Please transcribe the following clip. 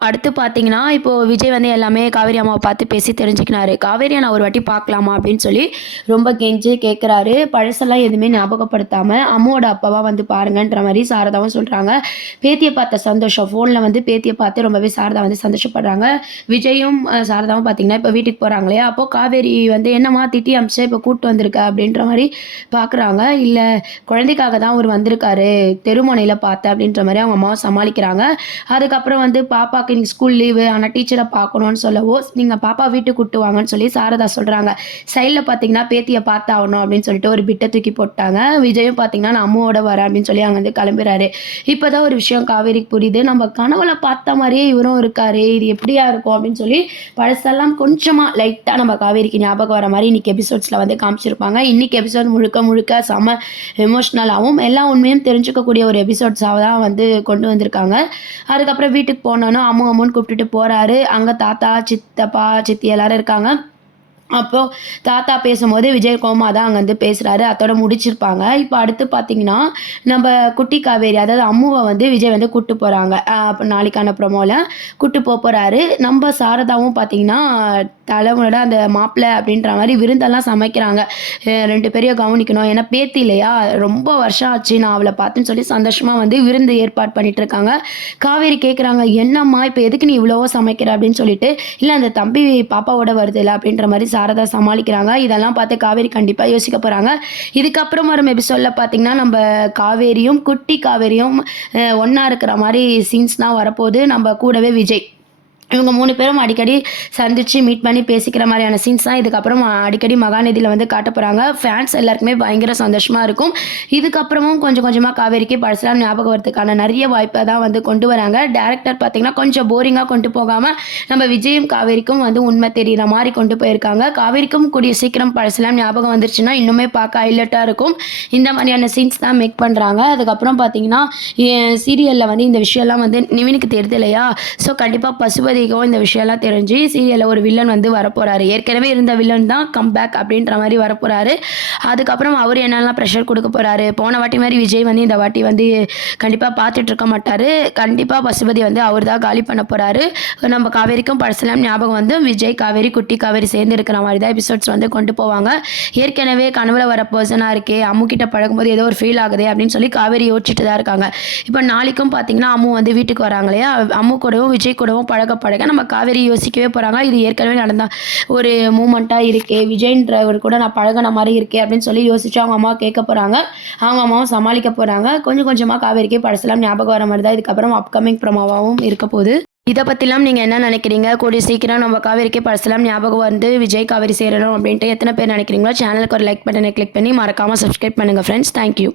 அடுத்து பார்த்தீங்கன்னா, இப்போ விஜய் வந்து எல்லாமே காவேரி அம்மாவ பார்த்து பேசி தெரிஞ்சுக்கினாரு. "காவேரியா நான் ஒரு வாட்டி பார்க்கலாமா?" அப்படின்னு சொல்லி ரொம்ப கெஞ்சி கேட்குறாரு. பழசெல்லாம் எதுவுமே ஞாபகப்படுத்தாம, அம்மாவோட அப்பாவா வந்து பாருங்கன்ற மாரி சாரதாவும் சொல்றாங்க. பேத்திய பார்த்த சந்தோஷம். ஃபோன்ல வந்து பேத்திய பார்த்து ரொம்பவே சாரதா வந்து சந்தோஷப்படுறாங்க. விஜயும் சாரதாவும் பார்த்தீங்கன்னா, இப்போ வீட்டுக்கு போறாங்க இல்லையா? அப்போ காவேரி வந்து, "என்னம்மா திட்டி அனுப்பிச்ச, இப்போ கூட்டு வந்திருக்க?" அப்படின்ற மாரி பார்க்குறாங்க. "இல்ல, குழந்தைக்காக தான் அவரு வந்திருக்காரு. தெருமுனையில பார்த்தேன்." அப்படின்ற மாரி அவங்க அம்மாவ சமாளிக்கிறாங்க. அதுக்கப்புறம் வந்து பாப்பாக்கு இன்னைக்கு ஸ்கூல் லீவு. ஆனா டீச்சர பார்க்கணும்னு சொல்லவோ, "நீங்க பாப்பா வீட்டுக்கு கூட்டு வாங்கன்னு" சொல்லி சாரதா சொல்றாங்க. சைட்ல பார்த்தீங்கன்னா, "பேத்திய பார்த்தாகணும்" அப்படின்னு சொல்லிட்டு ஒரு பிட்ட தூக்கி போட்டாங்க. விஜயும் பார்த்தீங்கன்னா, "நான் அம்மாவோட வரேன்" அப்படின்னு சொல்லி அங்கருந்து கிளம்புறாரு. இப்பதான் ஒரு விஷயம் காவேரிக்கு புரியுது. நம்ம கனவுல பார்த்த மாரியே இவரும் இருக்காரே! இது எப்படியா இருக்கும்? அப்படின்னு சொல்லி பழசெல்லாம் கொஞ்சமா லைட்டா நம்ம காவேரிக்கு ஞாபகம் வர மாரி இன்னைக்கு எபிசோட்ஸ்ல வந்து காமிச்சிருப்பாங்க. இன்னைக்கு எபிசோட் முழுக்க முழுக்க செம எமோஷனலாவும், எல்லா உண்மையும் தெரிஞ்சுக்கக்கூடிய ஒரு எபிசோட்ஸா தான் வந்து கொண்டு வந்திருக்காங்க. அதுக்கப்புறம் வீட்டுக்கு போனோனே அம்முன்னு கூப்பிட்டுட்டு போறாரு. அங்க தாத்தா, சித்தப்பா, சித்தி எல்லாரும் இருக்காங்க. அப்போ தாத்தா பேசும்போது விஜய் கோமா தான் அங்க வந்து பேசுறாரு. அத்தோட முடிச்சிருப்பாங்க. இப்ப அடுத்து பார்த்தீங்கன்னா, நம்ப குட்டி காவேரி அதாவது அம்முவ வந்து விஜய் வந்து கூட்டு போறாங்க. நாளைக்கான ப்ரோமோல கூட்டு போறாரு. நம்ப சாரதாவும் பார்த்தீங்கன்னா, தலைவனோட அந்த மாப்பிள அப்படின்ற மாரி விருந்தெல்லாம் சமைக்கிறாங்க. 2 பேரையும் கவனிக்கணும். ஏன்னா பேத்தி இல்லையா? ரொம்ப வருஷம் ஆச்சு நான் அவள பார்த்தேன்னு சொல்லி சந்தோஷமா வந்து விருந்து ஏற்பாடு பண்ணிட்டு இருக்காங்க. காவேரி கேட்குறாங்க, "என்னம்மா இப்ப எதுக்கு நீ இவ்வளவோ சமைக்கிற?" அப்படின்னு சொல்லிட்டு, "இல்ல அந்த தம்பி பாப்பாவோட வருதுல்ல" அப்படின்ற மாரி சாரதா சமாளிக்கிறாங்க. இதெல்லாம் பார்த்து காவேரி கண்டிப்பா யோசிக்க போறாங்க. இதுக்கப்புறம் வரும் எபிசோட்ல பார்த்தீங்கன்னா, நம்ப காவேரியும், குட்டி காவேரியும் ஒண்ணா இருக்கிற மாரி சீன்ஸ்லாம் வரப்போது. நம்ப கூடவே விஜய். இவங்க 3 பேரும் அடிக்கடி சந்திச்சு மீட் பண்ணி பேசிக்கிற மாரியான சீன்ஸ் தான் இதுக்கப்புறம் அடிக்கடி மகாநதியில வந்து காட்டப் போறாங்க. ஃபேன்ஸ் எல்லாருக்குமே பயங்கர சந்தோஷமா இருக்கும். இதுக்கப்புறமும் கொஞ்சம் கொஞ்சமா காவேரிக்கு பழசெல்லாம் ஞாபகம் வரதுக்கான நெறைய வாய்ப்ப தான் வந்து கொண்டு வராங்க. டைரக்டர் பார்த்தீங்கன்னா, கொஞ்சம் போரிங்கா கொண்டு போகாம, நம்ம விஜயும் காவேரிக்கும் வந்து உண்மை தெரியிற மாரி கொண்டு போயிருக்காங்க. காவேரிக்கும் கூடிய சீக்கிரம் பழசெல்லாம் ஞாபகம் வந்துருச்சுன்னா, இன்னுமே பார்க்க ஹைலைட்டா இருக்கும். இந்த மாரியான சீன்ஸ் தான் மேக் பண்றாங்க. அதுக்கப்புறம் பார்த்தீங்கன்னா, சீரியல்ல வந்து இந்த விஷயம்லாம் வந்து நிவினுக்கு தெரியுது இல்லையா? ஸோ கண்டிப்பா பசுபதிக்கும் இந்த விஷயம்லாம் தெரிஞ்சு சீரியல்ல ஒரு வில்லன் வந்து வரப்போறாரு. ஏற்கனவே இருந்த வில்லன் தான் கம்பேக் அப்படின்ற மாரி வரப்போறாரு. அதுக்கப்புறம் அவரு என்னெல்லாம் ப்ரெஷர் குடுக்க போறாரு. போன வாட்டி மாரி விஜய் வந்து இந்த வாட்டி வந்து கண்டிப்பா பார்த்துட்டு இருக்க மாட்டாரு. கண்டிப்பா பசுபதி வந்து அவர் தான் காலி பண்ண போறாரு. நம்ம காவேரிக்கும் பழசெல்லாம் ஞாபகம் வந்து விஜய், காவேரி, குட்டி காவேரி சேர்ந்து இருக்கிற மாரி தான் எபிசோட்ஸ் வந்து கொண்டு போவாங்க. ஏற்கனவே கனவுல வர பெர்சனா இருக்கே, அம்மு கிட்ட பழகும்போது ஏதோ ஒரு ஃபீல் ஆகுதே அப்படின்னு சொல்லி காவேரி யோசிச்சுட்டு தான் இருக்காங்க. இப்போ நாளைக்கும் பார்த்தீங்கன்னா, அம்மு வந்து வீட்டுக்கு வராங்க இல்லையா? அம்மு கூடவும் விஜய் கூடவும் பழக நம்ம காவேரி யோசிக்கவே போறாங்க. இது ஏற்கனவே நடந்த ஒரு மூமெண்ட்டா இருக்கே. விஜய்ன்றவர் கூட நான் பழகுன மாரி இருக்கே அப்படின்னு சொல்லி யோசிச்சு அவங்க அம்மாவ கேட்க போறாங்க. அவங்க அம்மாவும் சமாளிக்க போறாங்க. கொஞ்சம் கொஞ்சமா காவேரிக்கு பழசெல்லாம் ஞாபகம் வர மாரி தான் இதுக்கப்புறம் அப்கமிங் ப்ரோமோவாவும் இருக்க போகுது. இத பத்திலாம் நீங்க என்ன நினைக்கிறீங்க? கூடிய சீக்கிரம் நம்ம காவேரிக்கு பழசெல்லாம் ஞாபகம் வந்து விஜய், காவேரி சேரணும் அப்படின்ட்டு எத்தன பேர் நினைக்கிறீங்களோ, சேனலுக்கு ஒரு லைக் பட்டனை கிளிக் பண்ணி மறக்காம சப்ஸ்கிரைப் பண்ணுங்க ஃப்ரெண்ட்ஸ். Thank you.